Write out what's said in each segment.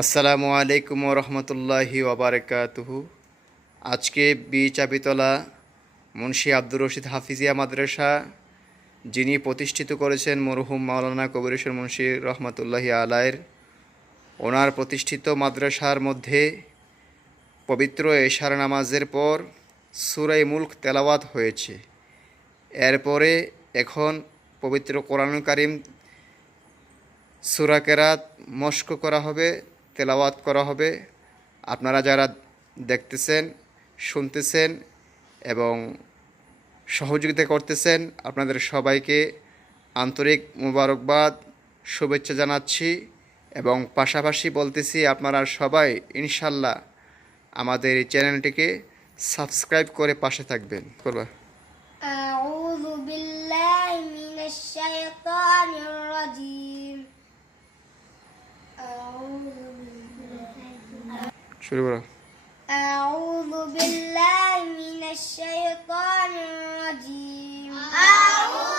আসসালামু আলাইকুম রহমতুল্লাহি ওবরাকাতুহু আজকে বি চাপিতলা মুন্সী আব্দুর রশিদ হাফিজিয়া মাদ্রাসা, যিনি প্রতিষ্ঠিত করেছেন মরহুম মাওলানা কবিরেশ্বর মুন্সী রহমতুল্লাহি আলায়ের ওনার প্রতিষ্ঠিত মাদ্রাসার মধ্যে পবিত্র এশার নামাজের পর সুরাই মুল্ক তেলাওয়াত হয়েছে। এরপরে এখন পবিত্র কোরআন কারিম সুরাকেরাত মস্ক করা হবে। তেলাওয়াত করা হবে। আপনারা যারা দেখতেছেন, শুনতেছেন এবং সহযোগিতা করতেছেন, আপনাদের সবাইকে আন্তরিক মুবারকবাদ, শুভেচ্ছা জানাচ্ছি এবং পাশাপাশি বলতেছি, আপনারা সবাই ইনশাল্লাহ আমাদের এই চ্যানেলটিকে সাবস্ক্রাইব করে পাশে থাকবেন। করবা। শুরু করো أعوذ بالله من الشيطان الرجيم أعوذ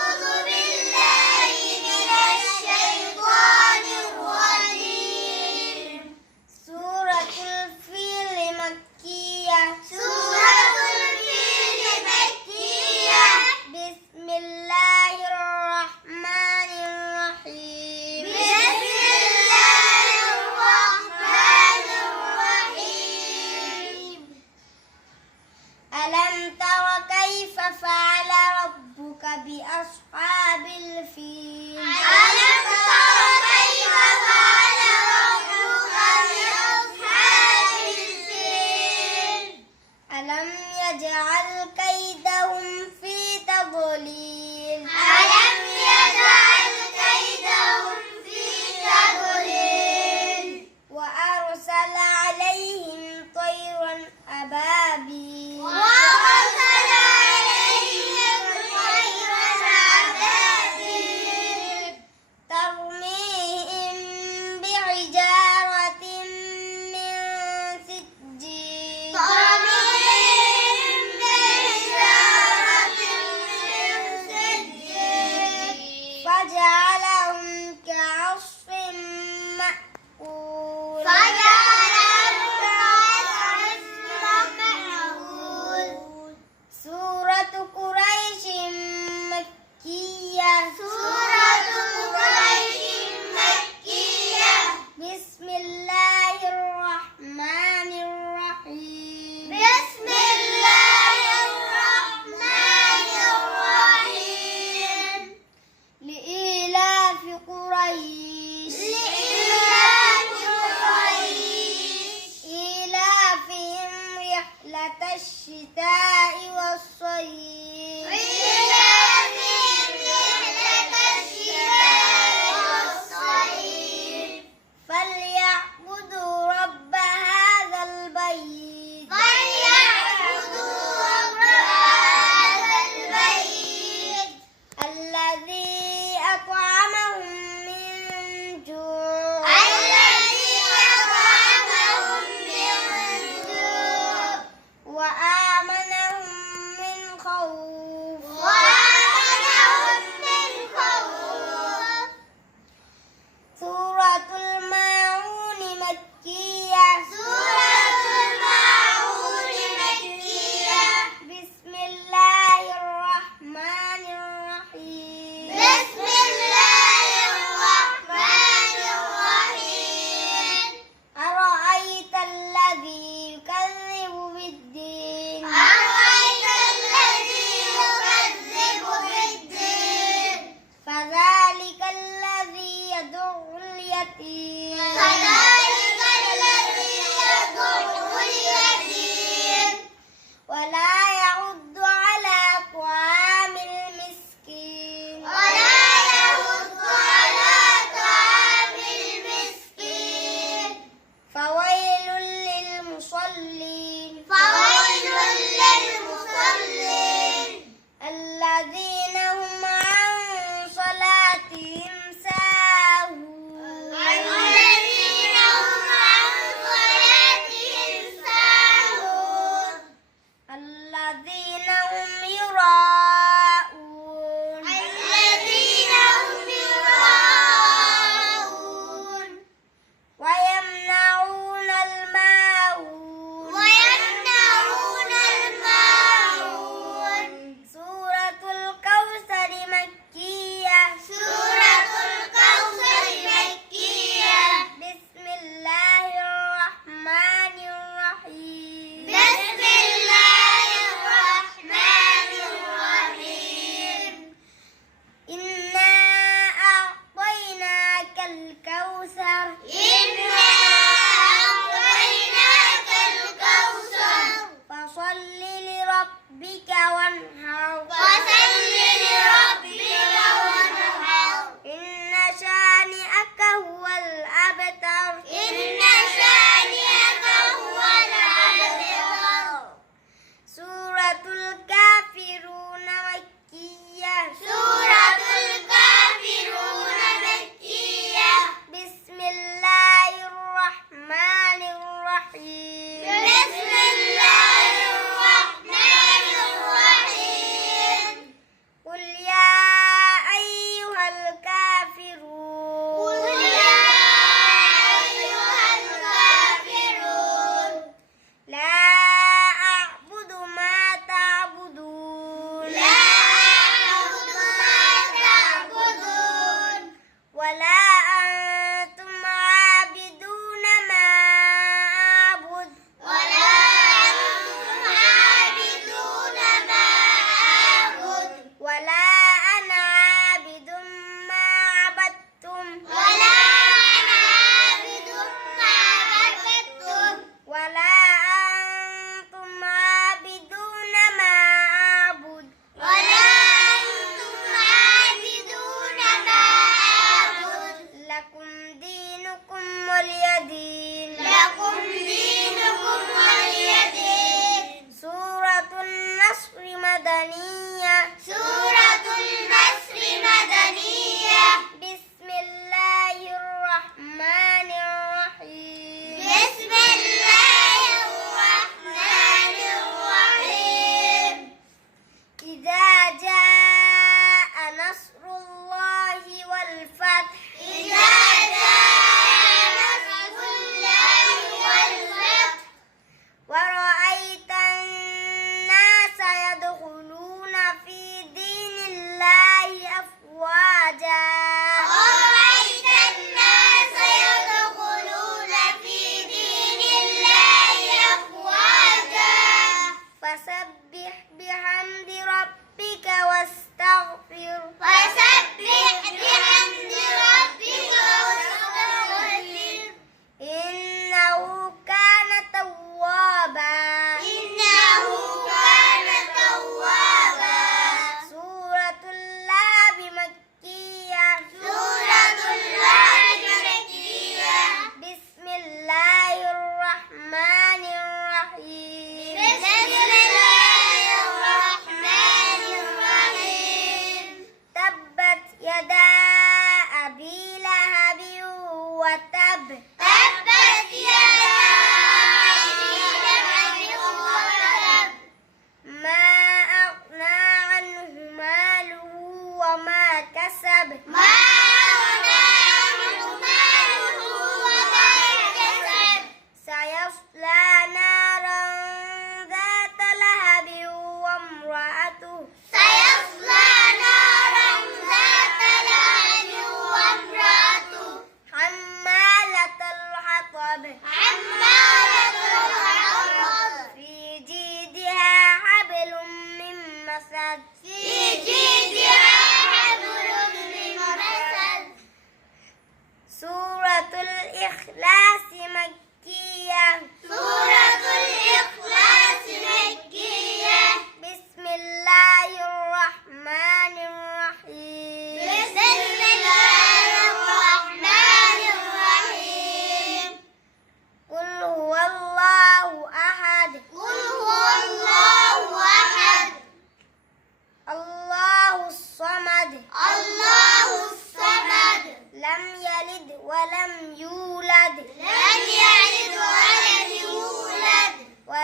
هو الأبتر.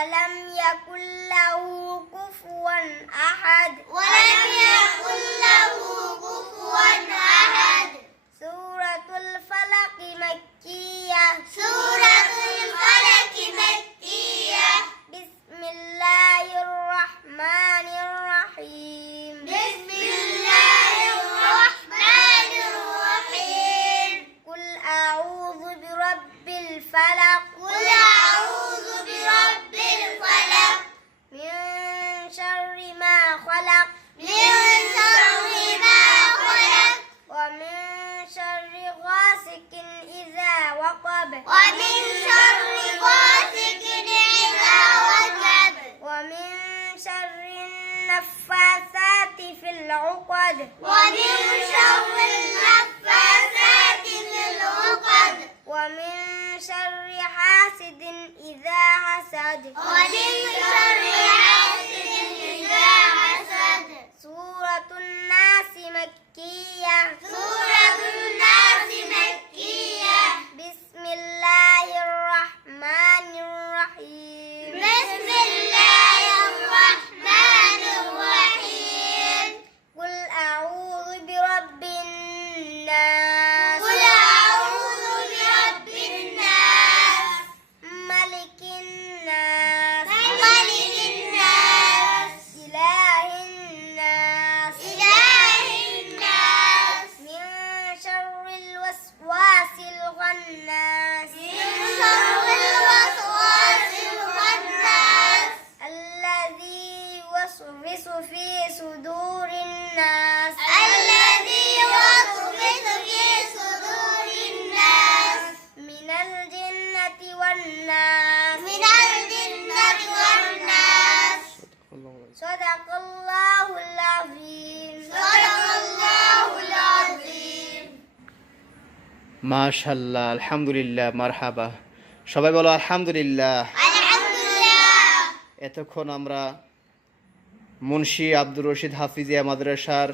ولم يكن له كفوا أحد ولم يكن له كفوا أحد سورة الفلق مكية سورة الفلق مكية بسم الله الرحمن العقد ومن شر النفاثات في العقد ومن شر حاسد إذا حسد. ومن شر حاسد إذا حسد. سورة الناس مكية. سورة الناس صدق الله العظيم صدق الله العظيم মাশাল্লাহ আলহামদুলিল্লাহ মারহাবা সবাই বলো আলহামদুলিল্লাহ الحمد لله এতক্ষণ আমরা মুন্সি আব্দুর রশিদ হাফিজিয়া মাদ্রাসার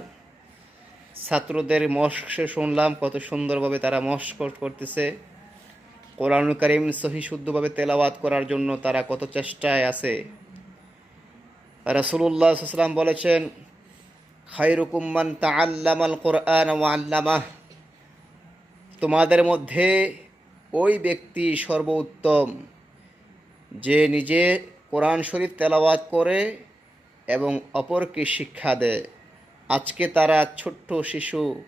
ছাত্রদের মস্ক শুনলাম কত সুন্দরভাবে তারা মস্ক করতেছে কোরআন করিম সহি শুদ্ধভাবে তেলাওয়াত করার জন্য তারা কত চেষ্টায় আছে রাসুলুল্লাহ সাল্লাম বলেছেন খাইরুকুম্মান তাআল্লামাল কোরআন ও আল্লামাহ। তোমাদের মধ্যে ওই ব্যক্তি সর্বোত্তম, যে নিজে কোরআন শরীফ তেলাওয়াত করে এবং অপরকে শিক্ষা দেয়। আজকে তারা ছোট্ট শিশু,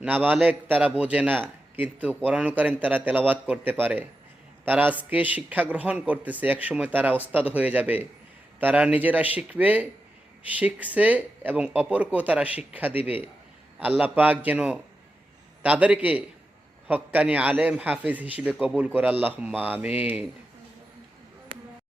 নাবালেক তারা বোঝে না, কিন্তু কোরআন কারিম তারা তেলাওয়াত করতে পারে। তারা আজকে শিক্ষা গ্রহণ করতেছে, একসময় তারা ওস্তাদ হয়ে যাবে। তারা নিজেরা শিখবে, শিখছে এবং অপরকেও তারা শিক্ষা দিবে। আল্লাহ পাক যেন তাদেরকে হক্কানি আলেম হাফিজ হিসেবে কবুল করে। আল্লাহ আমিন।